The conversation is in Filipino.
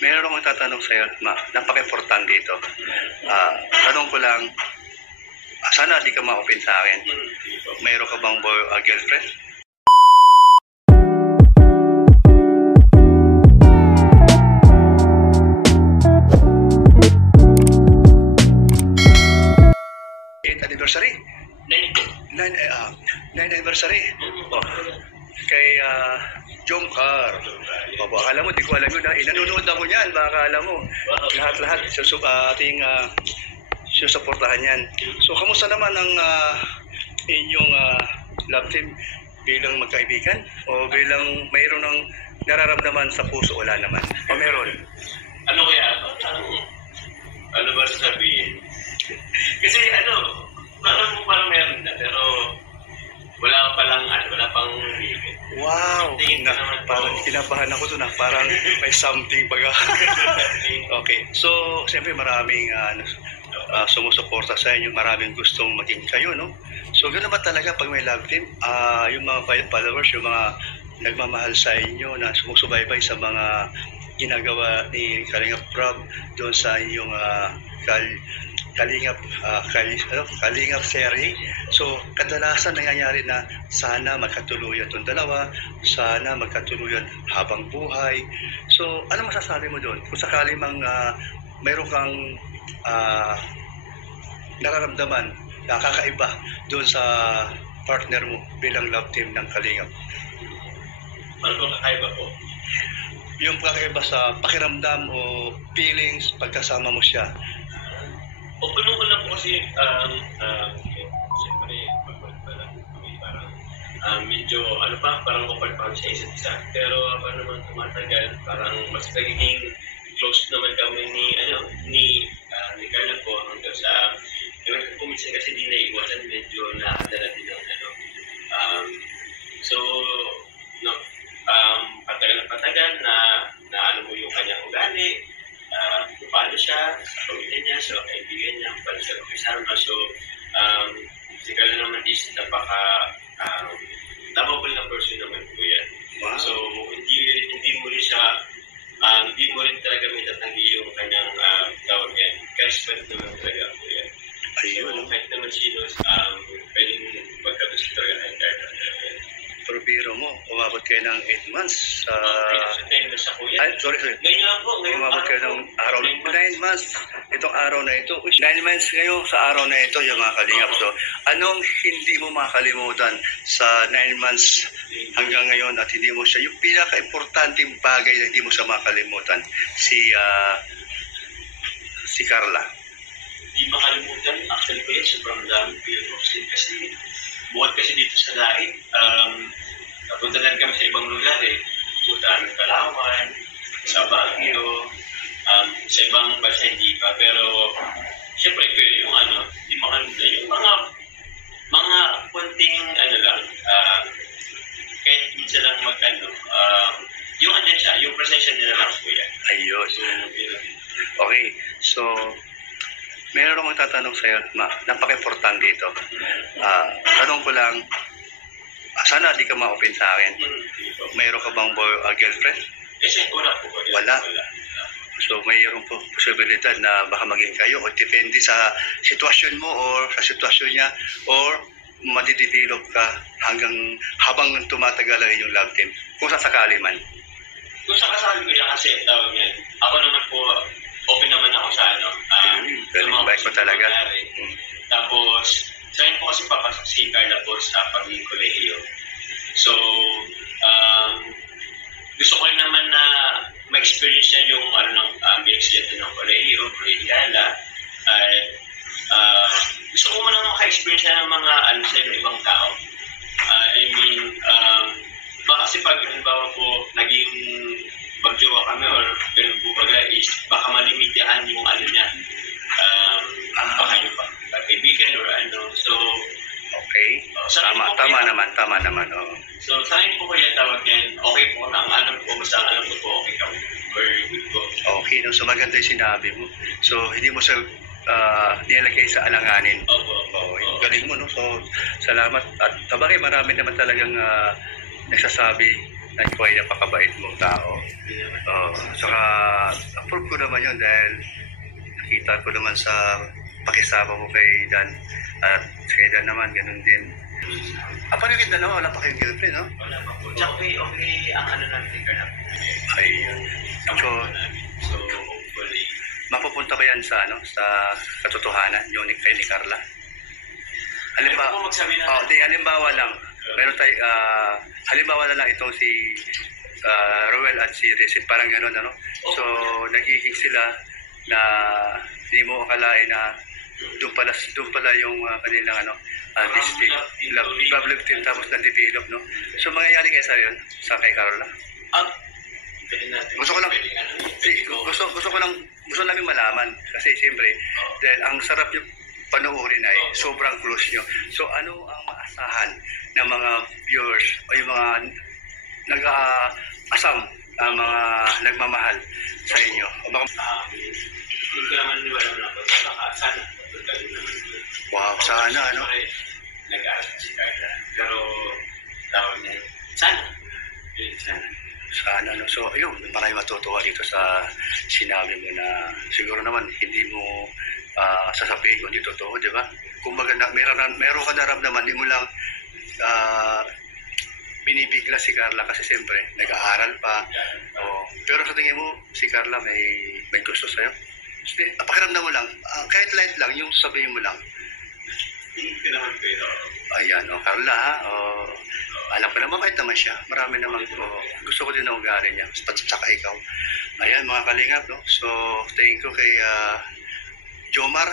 Meron akong tatanong sa'yo, napaka-importante ito. Tanong ko lang, sana di ka ma-open sa akin. Meron ka bang girlfriend? Anniversary? 9th anniversary. Oh. Kay Jomcar. Akala mo, di ko alam yun. Nanonood ako niyan. Baka akala mo. Lahat-lahat ating susuportahan yan. So, kamusta naman ang inyong love team bilang magkaibigan? O bilang mayroon ng nararamdaman sa puso? Wala naman. O meron? Ano kaya? Ano ba sasabihin? Kasi parang meron na, pero wala pang limit. Wow! Parang kinabahan ako doon. Parang may something baga. Okay. So, siyempre maraming sumusuporta sa inyo. Maraming gustong maging kayo, no? So, gano'n ba talaga pag may love team? Yung mga followers, yung mga nagmamahal sa inyo na sumusubaybay sa mga ginagawa ni Kalingap Rob doon sa inyong Kalingap series. So, kadalasan nangyayari na sana magkatuluyan itong dalawa, sana magkatuluyan habang buhay. So, ano masasabi mo doon? Kung sakali mang mayroon kang nararamdaman na kakaiba doon sa partner mo bilang love team ng Kalingap. Ano kung kakaiba po? Yung kakaiba sa pakiramdam o feelings pagkasama mo siya. O una po kasi, siyempre, parang medyo, parang kapal pa sa isa't isa. Pero habang naman tumatagal, parang mas nagiging close naman kami ni Carla po hanggang sa, minsan kasi di naiwasan, medyo nakadala din ng patagal na alam mo yung kanyang ugali, kung paano siya, sa pamilya niya, sa kaibigan niya, kung paano siya makisama. So, si Carla naman is lovable na person naman po yan. Wow. So, hindi mo rin talaga may tatanggi yung kanyang tawag yan. Respect naman talaga po yan. Ayun. So, kahit naman sino, pwedeng magkagusto talaga kay Carla. Pero biro mo, umabot kayo ng 8 months. 10 months ako yan. Ay, sorry. Ngayon lang po. Umabot kayo ng araw. 9 months. Itong araw na ito. 9 months kayo sa araw na ito, yung mga Kalingap. So, anong hindi mo makalimutan sa 9 months hanggang ngayon at hindi mo siya, yung pinaka-importanting bagay na hindi mo siya makalimutan, si Carla? Hindi makalimutan. Actually po yan, sobrang dami po yun. Kasi buwan kasi dito sa Daig, napunta na kami sa ibang lugar Punta namin Palawan, sa Baguio, sa ibang bansa hindi pa. Pero, siyempre, yung hindi makalimutan. Yung mga kunting lang, kahit minsan lang yung andyan siya, yung presensya nila lang po yan. Ayun. Okay, so, meron akong tatanong sa'yo, napaka-importante ito. Tanong ko lang, sana di ka ma-open sa akin. Mayroon ka bang girlfriend? Kasi wala po. Wala. So, mayroon po posibilidad na baka maging kayo o depende sa sitwasyon mo or sa sitwasyon niya or madidevelop ka habang tumatagal ang inyong love team. Kung sasakali man. Kung sakasali ko yan kasi tawag yan, ako naman po, open naman ako sa galing bait mo talaga. Tapos, sa akin po kasi papasok si Carla po sa pagiging kolehiyo. So, gusto ko naman na ma-experience niya yung estudyante ng kolehiyala. Gusto ko man naman maka-experience niya ng mga sa ibang tao. Baka kasi pag halimbawa po naging magjowa kami or ganun po baga is baka malimitahan yung niya. Baka yung kaibigan or So, okay. Tama naman. Oh. So, sa akin po kaya tawag yan, okay po, alam ko po, okay kami. Or good po. Okay, no? So maganda yung sinabi mo. So, hindi mo siya nilagay sa alanganin. Galing mo, no? So, salamat. At tabagay, marami naman talagang nagsasabi na ikaw ay napakabait mong tao. Saka approve ko naman yun dahil nakita ko naman sa pakisama ko kay Dan. At kay Dan naman, ganun din. Paano yung Dan naman? Wala pa kayong girlfriend, no? Wala pa po. Tsaka okay, ang ano namin ni Carla. Ayun. So, hopefully, Mapupunta ba yan sa, sa katotohanan, yung kay ni Carla? Halimbawa, Pwede po magsabi na. halimbawa lang, meron tayo, halimbawa na lang itong si Roel at si Reset, parang gano'n, ano? So, nagiging sila na hindi mo akalain na doon pala yung kanilang love team tapos na-develop, no? So, mangyayari kaya sa yun, sa kay Carla? Gusto ko lang malaman kasi siyempre dahil ang sarap yung panoorin ay sobrang close nyo. So ano ang maasahan ng mga viewers o yung mga nag-aasam, mga nagmamahal sa inyo? O baka, hindi ko naman niwala na po. Sana. wow, sana, ano? Nag-aaral si Carla. Pero, tawag niya, sana. Sana, no? So, ayun, marami matutuwa dito sa sinabi mo na siguro naman hindi mo sasabihin kung di totoo, di ba? Kung meron ka naramdaman, di mo lang binibigla si Carla kasi siyempre, nag-aaral pa. Pero sa tingin mo, si Carla may gusto sa'yo? Pakiramdam mo lang, kahit light lang, yung sabihin mo lang. Hindi ko naman pero. Ayan, Carla, ha? Alam ko naman, kahit naman siya. Marami naman gusto ko din na ugali niya. Saka ikaw. Ayan, mga kalingap, no? So, thank you kay Jomar.